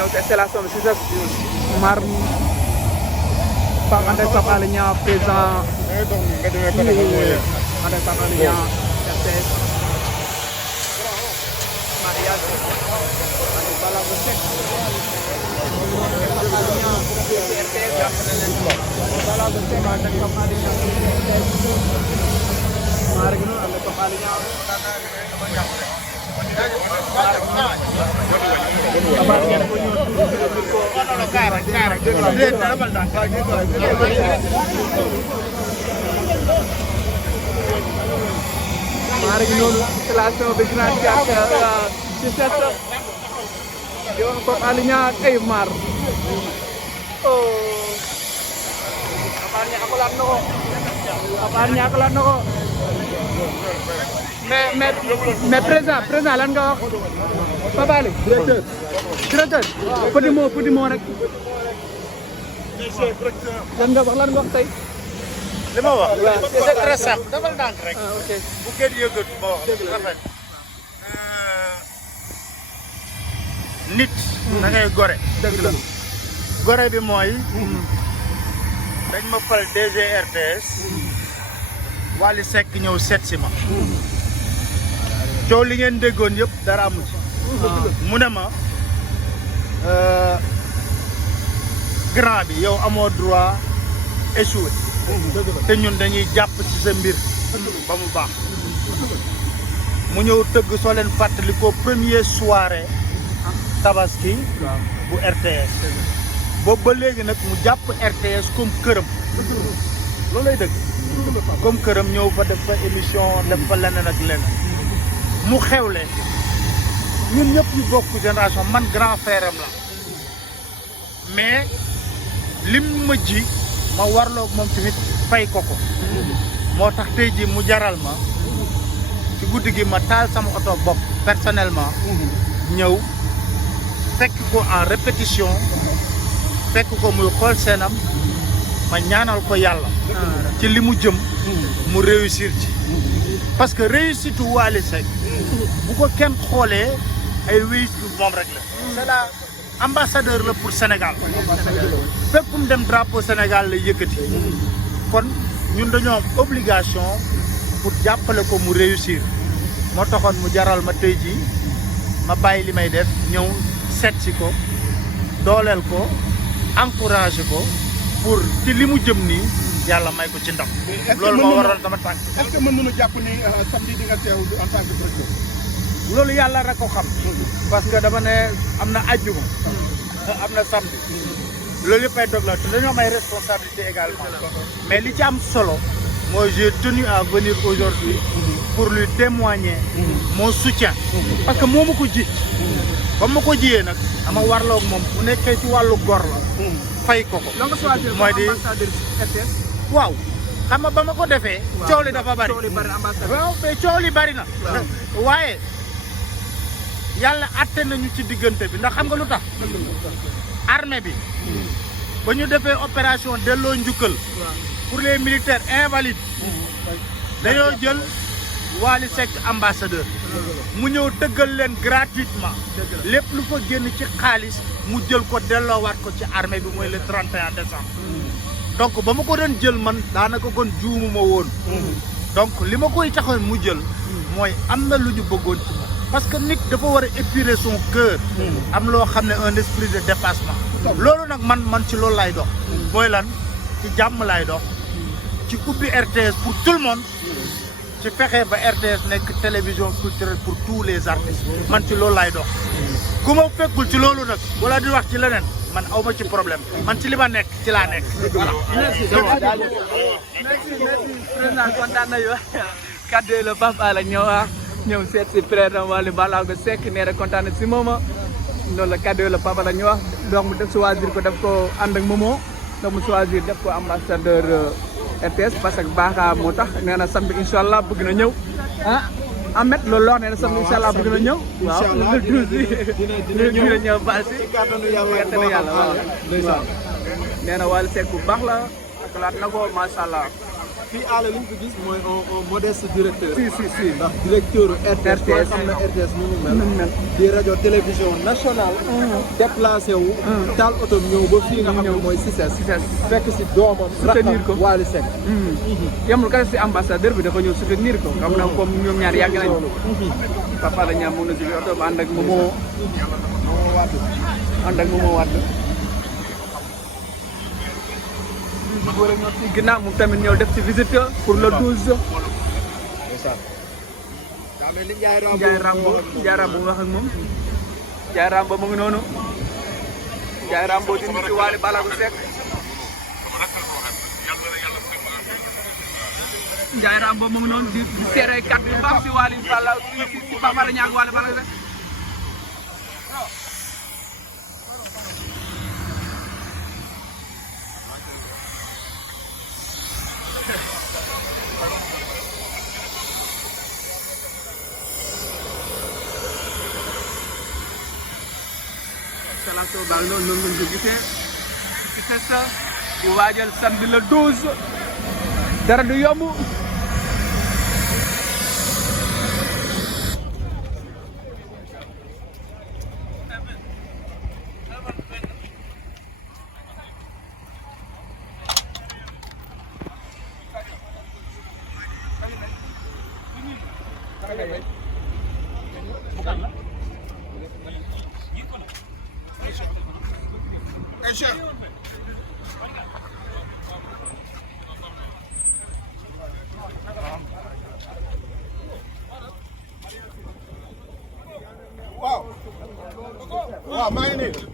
ñëw ci installation bi si sa mar Pape André Pape Alé Niang président André Pape Alé Niang RTS mariage André Balago Seck Pape Alé Niang RTS Balago Seck André Pape Alé Niang mari gi noonu André Pape Alé Niang mari gi noonu installation bi grand théâtre ci set di wax Pape Alé Niang ay mar oh Pape Alé Niang akolaat na ko Pape Alé Niang akolaat na ko mais président lan nga wax Pape Alé directeur petit mot rek lan nga wax tey li ma wax c'est très simple defal ndànk rek ok bu kenn yëngatu ma wax rafet nit da ngay gore dëgg la gore bi mooy dañ ma fal DG RTS Wally Seck ñëw seet si ma coow li ngeen déggoon yëpp dara amu ci mu ne ma grand bi yow amoo droit échouer te ñun dañuy jàpp ci sa mbir ba mu baax mu ñëw tëgg soo leen fàttali ko premier soirée tabaski bu RTS boobu ba léegi nag mu jàpp RTS comme këram loolu lay dëgg comme këram ñëw fa def fa émission def fa leneen ak leneen mu xewle ñun ñëpp ñu bokk génération man grand frère am la mais lim ma ji ma warloog moom tamit fay ko moo tax tey ji mu jaral ma ci guddi gi ma taal sama oto bopp personnellement ñëw fekk ko en répétition fekk ko muy xool seenam ma ñaanal ko yàlla ci li mu jëm mu réussir ci parce que réussite Wally Seck bu ko kenn xoolee ay réussite moom rek la c'est la ambassadeur la pour Sénégal fépp mu dem drapeau Sénégal la yëkkati kon ñun dañoo am obligation pour jàppale ko mu réussir moo taxoon mu jaral ma tey jii ma bàyyi li may def ñëw seet si ko dooleel ko encouragé ko pour ci li mu jëm nii yàlla may ko ci ndam. loolu moo waral dama tànk. est-ce que mën nañu jàpp ni samedi di nga teew en tant que directeur. loolu yàlla rek ko xam. parce que dama ne am na àjjuma. am na samedi. loolu yëpp ay dog la te dañoo am ay responsabilité également. mais li ci am solo. mooy j'ai tenu à venir aujourd'hui pour lui témoigner mon soutien. parce que moo ma ko ji. ba ma ko jiyee nag dama warloo ak moom bu nekkee ci wàllu gor la. fay ko ko. mooy di waaw xam nga ba ma ko defee. coow li dafa bari. waaw mais coow li bari na. waaye yàlla atte nañu ci diggante bi ndax xam nga lu tax. armée bi. ba ñu defee opération delloo njukkal. pour les militaires invalides. dañoo jël Wally Seck ambassadeur. mu ñëw dëggal leen gratuitement. lépp lu ko génn ci xaalis mu jël ko delloowaat ko ci armée bi mooy le 31 décembre. donc ba ma ko doon jël man daanaka kon juumuma woon. donc li ma koy taxoon mu jël. mooy am na lu ñu bëggoon ci moom. parce que nit dafa war a épurer son cœur. am loo xam ne un esprit de dépassement. loolu nag man ci loolu laay dox. mooy lan ci jàmm laay dox. ci ubbi RTS pour tout le monde. ci fexe ba RTS nekk télévision culturelle pour tous les artistes. man ci loolu laay dox. ku ma fekkul ci loolu nag wala di wax ci leneen man aw ma ci problème man ci li ma nekk ci laa nekk. voilà. merci président kontaan nañu kaddu yi la Pape Alé ñëw seet si président Wally Ballago Seck nee na kontaan na si mooma loolu la kaddu yi la Pape Alé ñu wax donc mu def choisir ko def ko ànd ak Momo donc mu choisir def ko ambassadeur RTS parce que baaxa moo tax nee na samedi incha allah bëgg na ñëw ah Ahmed loolu la wax nee na samedi incha allah bëgg na ñëw. waaw dina ñëw baal si kàttanu yàlla waaw nee na Wally Seck bu baax la ak laat na ko macha allah fii àll li ñu ko gis mooy un modeste directeur. si ndax directeur RTS. RTS xam na RTS nu mu mel. di rajo télévision nationale. déplacé wu. taal oto ñëw ba fii nga xam ne mooy CICES. fekk si doomam. soutenir ko Wally Seck. yemul kese si ambassadeur bi dafa ñëw soutenir ko. xam na comme ñoom ñaar yàgg nañu. Papa la ñaam mu na si biir oto ba ànd ak Momo Wade. wala ñoo si ginnaaw moom tamit ñëw def ci visite pour le 12. Ndiaye Rambo wax ak moom. Ndiaye Rambo mu ngi noonu. Ndiaye Rambo di nuyu Wally Ballago Seck. Ndiaye Rambo mu ngi noonu di seere kàddu yu baax si Wally Ballago si Papa la ñaag Wally Ballago Seck. installation baa ngi noonu ngeen ko gisee ci CICES bu waajal samedi le 12 dara du yomb. waaw maa ngi nii